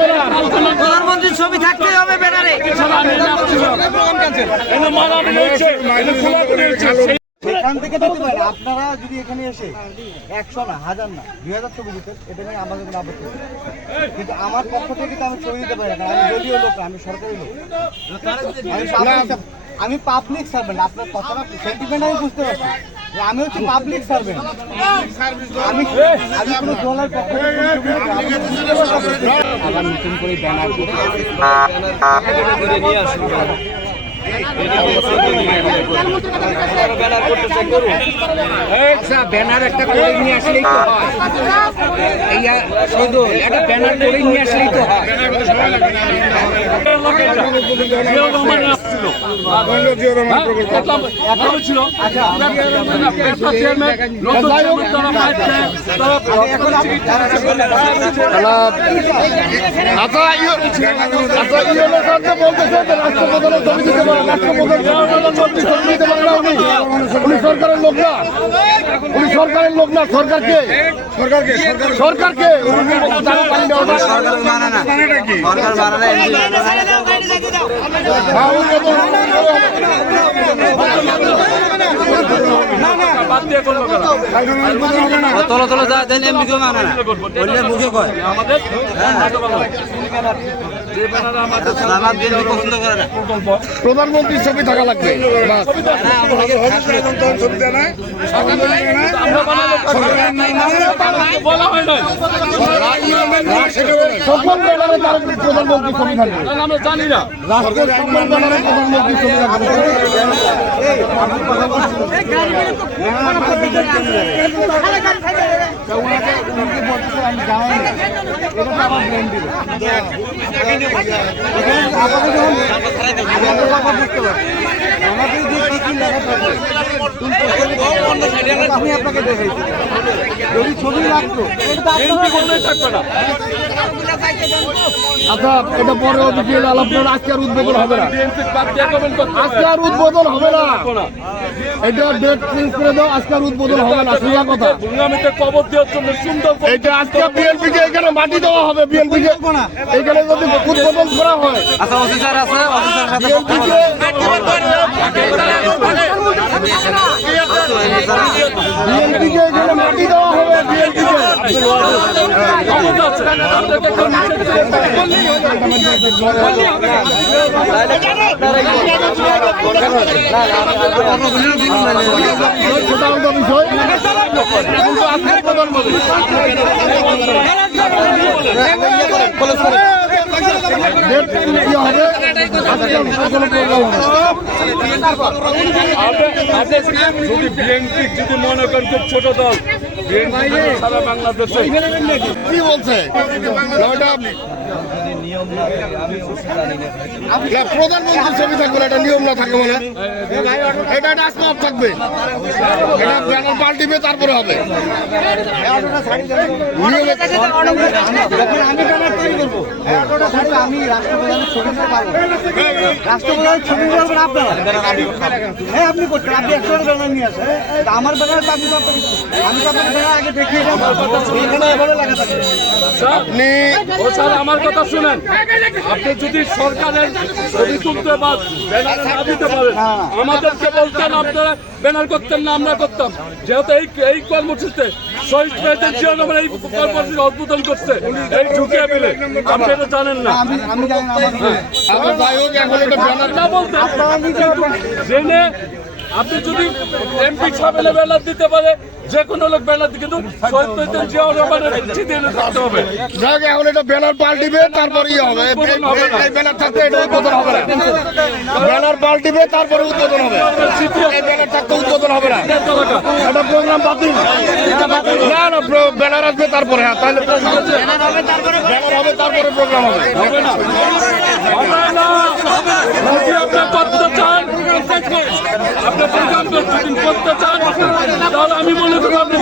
হবে না। প্রধানমন্ত্রীর ছবি থাকতেই হবে ব্যানারে। এখান থেকে দিতে পারেন আপনারা যদি এখানে এসে 100 না 1000 না 2000 ছবি দিতেন, এটা নিয়ে আমাদের কোনো আপত্তি নেই। কিন্তু আমার পক্ষ থেকে তো আমি ছবি দিতে পারি না, আমি দলীয় লোক না, আমি সরকারি লোক, আমি পাবলিক সার্ভেন্ট। আপনার কথাটা সেন্টিমেন্ট আমি বুঝতে পারছি যে আমি হচ্ছে পাবলিক সার্ভেন্ট, আমি কোনো দলের পক্ষ থেকে আবার নতুন করে ব্যানার নিয়ে আসুন। ব্যানার একটা করে নিয়ে আসলেই তো হয়, একটা ব্যানার করে নিয়ে আসলেই তো হয়। সরকারের লোক না, উনি সরকারের লোক না। সরকারকে সরকারকে সরকার মানে না, সরকার মানে তলো তলো যা দেন এমনি কেউ মানে না, বললে মুখে কয় পছন্দ করে না। প্রধানমন্ত্রীর ছবি থাকা লাগবে। সকল ব্যানারে তার প্রধানমন্ত্রীর ছবি থাকবে। আমরা জানি না রাষ্ট্রের সকল ব্যানারে প্রধানমন্ত্রীর ছবি থাকবে। আমি আপনাকে দেখাইছি যদি ছবি লাগতো থাকবে না। আচ্ছা, এটা পরে অফিসিয়াল আলাপ করে আজকে আর উদ্বোধন হবে না, আজকে আর উদ্বোধন হবে না। এটা ডেট চেঞ্জ করে দাও, আজকে আর উদ্বোধন হবে না। সোজা কথা, কবর দেওয়ার জন্য সুন্দর এটা আজকে বিএনপি কে এখানে মাটি দেওয়া হবে। বিএনপি কে এখানে যদি উদ্বোধন করা হয়, আচ্ছা অফিসার আছে, অফিসারের সাথে বিএনপি কে এখানে মাটি দেওয়া হবে। বিএনপি কে সেটা অন্য বিষয়, কিন্তু আজকে প্রধানমন্ত্রী যদি বিএনপি যদি মনে করেন খুব ছোট দল, বিএনপি সারা বাংলাদেশে কি বলছে প্রধানমন্ত্রীর ছবি থাকবে, এটা নিয়ম না থাকবে মানে এটা আসমাপ থাকবে, এটা ব্যানার পাল্টিবে তারপরে হবে। আমি রাষ্ট্রপ্রধানের ছবি দিতে পারবো, রাষ্ট্রপ্রধানের ছবি করবেন আপনারা। হ্যাঁ আপনি করছেন, আপনি 100 ব্যানার নিয়ে আসেন, আমার ব্যানার তো আপনি আমি তো আপনার ব্যানার আগে দেখিয়ে আপনি আমার কথা শুনেন। আপনি যদি সরকারের ছবি তুলতে বা ব্যানার না দিতে পারেন, আমাদেরকে বলতেন, আপনারা ব্যানার করতেন না, আমরা করতাম। যেহেতু এই কর্মসূচিতে শহীদ প্রেসিডেন্ট জিয়া রহমান এই কর্মসূচি উদ্বোধন করছে, এই ঢুকিয়ে পেলে আপনি এটা জানেন না। আমি জানি না বলতে জেনে আপনি যদি এমপি সাহেবের ব্যানার দিতে পারে, যে কোনো লোক ব্যানার দিতে, কিন্তু শহীদ প্রেসিডেন্ট জিয়া রহমানের চিঠি থাকতে হবে। যাক, এখন এটা ব্যানার পাল্টিবে তারপরে হবে, এই ব্যানার থাকতে এটা উদ্বোধন হবে না। ব্যানার পাল্টিবে তারপরে উদ্বোধন হবে, এই ব্যানার থাকতে উদ্বোধন হবে না। এটা প্রোগ্রাম বাতিল না, না ব্যানার আসবে তারপরে। হ্যাঁ, তাহলে ব্যানার হবে তারপরে প্রোগ্রাম হবে। যদি আপনি করতে চান, আপনি প্রোগ্রাম করতে চান, তাহলে আমি মনে করি আপনি